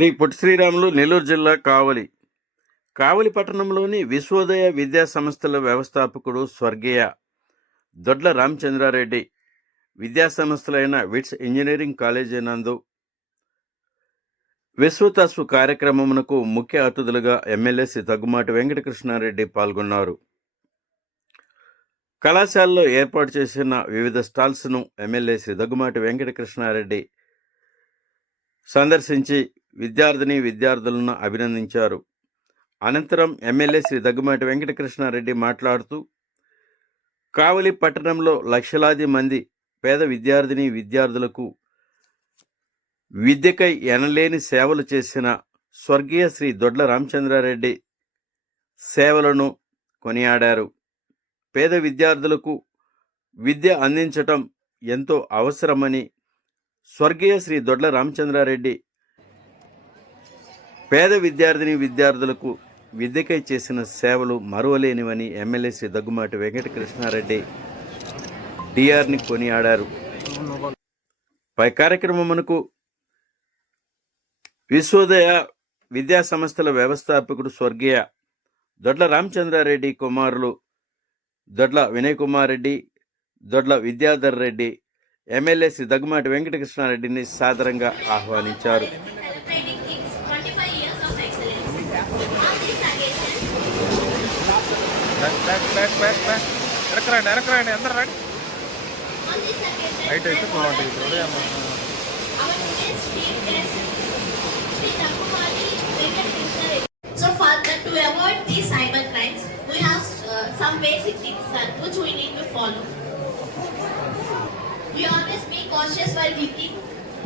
శ్రీ పొట్టి శ్రీరాములు నెల్లూరు జిల్లా కావలి. కావలి పట్టణంలోని విశ్వోదయ విద్యా సంస్థల వ్యవస్థాపకుడు స్వర్గీయ దొడ్ల రామచంద్రారెడ్డి విద్యా సంస్థలైన విట్స్ ఇంజనీరింగ్ కాలేజీ నందు విశ్వతస్సు కార్యక్రమమునకు ముఖ్య అతిథులుగా ఎమ్మెల్యేసి తగ్గుమాటి దగ్గుమాటి వెంకటకృష్ణారెడ్డి పాల్గొన్నారు. కళాశాలలో ఏర్పాటు చేసిన వివిధ స్టాల్స్ను ఎమ్మెల్యేసి దగ్గుమాటి వెంకటకృష్ణారెడ్డి సందర్శించి విద్యార్థిని విద్యార్థులను అభినందించారు. అనంతరం ఎమ్మెల్యే శ్రీ దగ్గుమాటి వెంకటకృష్ణారెడ్డి మాట్లాడుతూ కావలి పట్టణంలో లక్షలాది మంది పేద విద్యార్థిని విద్యార్థులకు విద్యకై ఎనలేని సేవలు చేసిన స్వర్గీయ శ్రీ దొడ్ల రామచంద్రారెడ్డి సేవలను కొనియాడారు. పేద విద్యార్థులకు విద్య అందించటం ఎంతో అవసరమని స్వర్గీయ శ్రీ దొడ్ల రామచంద్రారెడ్డి పేద విద్యార్థిని విద్యార్థులకు విద్యకై చేసిన సేవలు మరువలేనివని ఎమ్మెల్యే శ్రీ దగ్గుమాటి వెంకటకృష్ణారెడ్డి డిఆర్ని కొనియాడారు. పై కార్యక్రమమునకు విశ్వోదయ విద్యా సంస్థల వ్యవస్థాపకుడు స్వర్గీయ దొడ్ల రామచంద్రారెడ్డి కుమారులు దొడ్ల వినయ్ కుమార్ రెడ్డి దొడ్ల విద్యాధర్ రెడ్డి ఎమ్మెల్యే శ్రీ దగ్గుమాటి వెంకటకృష్ణారెడ్డిని సాదరంగా ఆహ్వానించారు. Back back back back back వెనక్కి రండి వెనక్కి రండి అందరు రండి on this occasion, హైట్ అయితే బాగుంటుంది ఇప్పుడు ఉదయం our today's chief guest, Sri Nakumari Venkatkrishna So for the, to avoid these cyber crimes, we have uh, some basic tips uh, which we need to follow. We always be cautious while clicking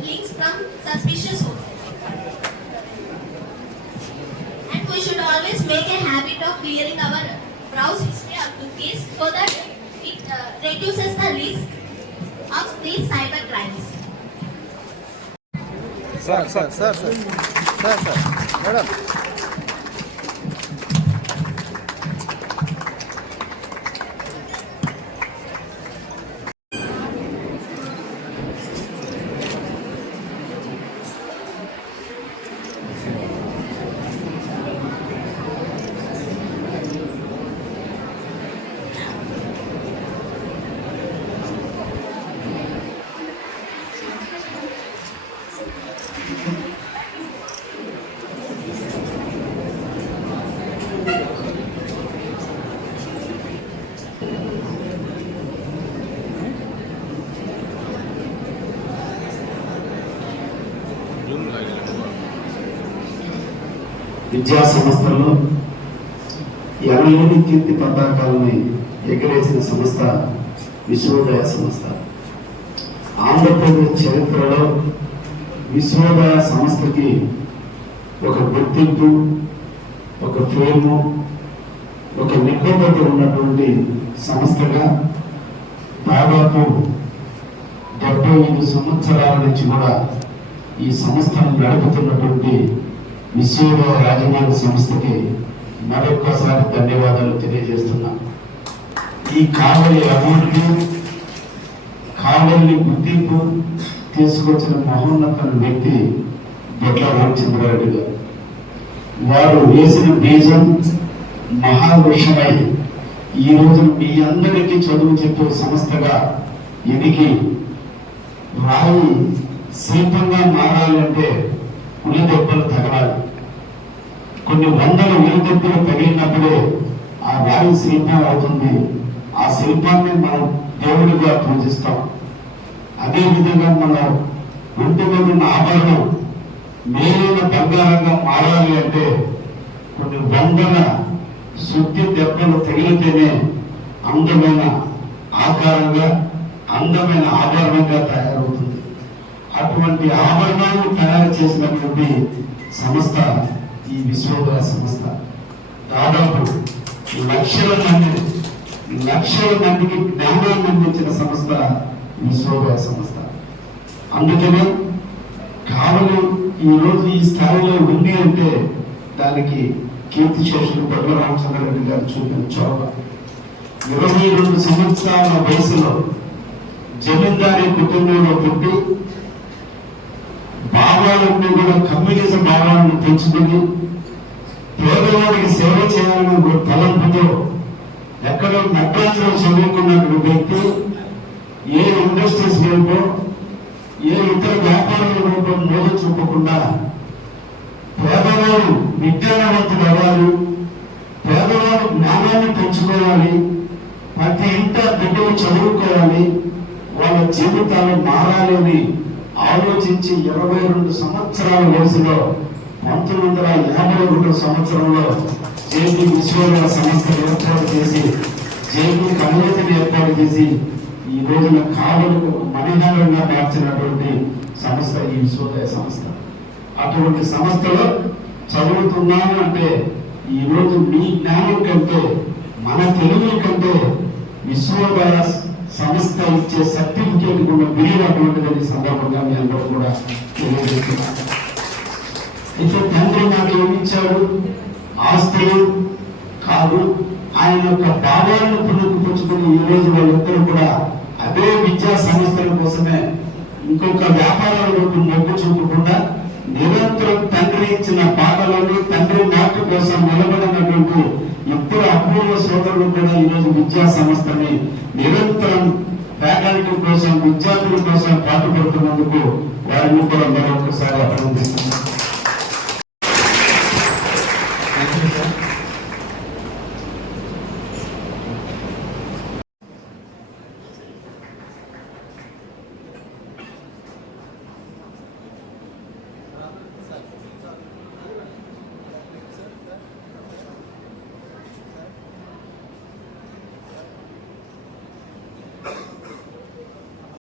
links from suspicious sources. And we should always make a habit of clearing our browse history of cookies so that it uh, reduces the risk of these cyber crimes. Sir, sir, sir, sir, sir, sir, madam. విద్యా సంస్థల్లో ఎనలేని కీర్తి పతాకాలని ఎగరేసిన సంస్థ విశ్వోదయ సంస్థ. ఆంధ్రప్రదేశ్ చరిత్రలో విశ్వోదయ సంస్థకి ఒక గుర్తింపు ఒక ఫేము ఒక నిబద్ధత ఉన్నటువంటి సంస్థగా దాదాపు డెబ్బై ఐదు సంవత్సరాల నుంచి కూడా ఈ సంస్థను నడుపుతున్నటువంటి విశ్వోదయ రాజధాని సంస్థకి మరొక్కసారి ధన్యవాదాలు తెలియజేస్తున్నా. ఈ కావలి అభివృద్ధి కావలి గుర్తింపు తీసుకొచ్చిన మహోన్నత వ్యక్తి బొట్ల రామచంద్రారెడ్డి గారు. వారు వేసిన బీజం మహావృషమై ఈ రోజు మీ అందరికీ చదువు చెప్పే సంస్థగా ఎదిగి రాయి శిల్పంగా మారాలంటే ఉలి దెబ్బలు తగలాలి. కొన్ని వందల ఉలి దెబ్బలు తగిలినప్పుడే ఆ రాయి శిల్పం అవుతుంది. ఆ శిల్పాన్ని మనం దేవుడిగా పూజిస్తాం. అదేవిధంగా మనం మన ఉన్న ఆభరణం మేలైన బంగారంగా మారాలి అంటే కొన్ని వందల శుద్ధి దెబ్బలు తగిలితేనే అందమైన ఆకారంగా అందమైన ఆభరణంగా తయారవుతుంది. అటువంటి ఆభరణాలను తయారు చేసినటువంటి సంస్థ ఈ విశ్వోదయ సంస్థ. దాదాపు లక్షల మంది లక్షల మందికి జ్ఞానాన్ని అందించిన సంస్థ విశ్వోదయ సంస్థ. అందుకనే కావలి ఈ రోజు ఈ స్థాయిలో ఉంది అంటే దానికి కీర్తి శేషులు బొడ్ల రామచంద్రారెడ్డి గారు చూపిన చొరవ. ఇరవై రెండు సంవత్సరాల వయసులో జమీందారీ కుటుంబంలో పుట్టి భావాలన్నీ కూడా కమ్యూనిజం భావాలను పెంచుకుని పేదవాడికి సేవ చేయాలనే ఒక తలంపుతో ఎక్కడో మెడ్రాస్లో చదువుకున్న వ్యక్తి ఏ ఇండస్ట్రీస్ వైపు ఏ ఇతర వ్యాపారాల వైపు మోద చూపకుండా పేదవాడు విజ్ఞానవంతులు అవ్వాలి. పేదవాడు జ్ఞానాన్ని పెంచుకోవాలి. ప్రతి ఇంట బిడ్డలు చదువుకోవాలి. వాళ్ళ జీవితాలు మారాలి అని ఆలోచించి ఇరవై రెండు సంవత్సరాల వయసులో పంతొమ్మిది వందల యాభై రెండు సంవత్సరంలో జేపీ విశ్వవిద్యాలయ సంస్థ ఏర్పాటు చేసి జేపీ కాలేజీని ఏర్పాటు చేసి ఈ రోజున కావలకు మణిహారంగా మార్చినటువంటి సంస్థ ఈ విశ్వోదయ సంస్థ. అటువంటి సంస్థలో చదువుతున్నాను అంటే ఈ రోజు మీ జ్ఞానం కంటే మన తెలుగు కంటే విశ్వోదయ సంస్థ ఇచ్చే సర్టిఫికేట్ కూడా విలువ అటువంటిదని సందర్భంగా మీ అందరూ కూడా తెలియజేస్తున్నారు. అయితే తండ్రి నాకు ఏమిచ్చాడు? ఆస్తులు కాదు ఆయన యొక్క భావాలను పునరుపుచ్చుకుని ఈ రోజు వాళ్ళిద్దరూ కూడా అదే విద్యా సంస్థల కోసమే ఇంకొక వ్యాపారాల వైపు మొగ్గు చూపకుండా నిరంతరం తండ్రి ఇచ్చిన పాటలను తండ్రి మాట కోసం నిలబడినటువంటి ఇద్దరు అపూర్వ సోదరులు కూడా ఈ రోజు విద్యా సంస్థని నిరంతరం ఫ్యాకల్టీ కోసం విద్యార్థుల కోసం పాటుపడుతున్నందుకు వారిని కూడా మరొకసారి అభినందిస్తున్నాను.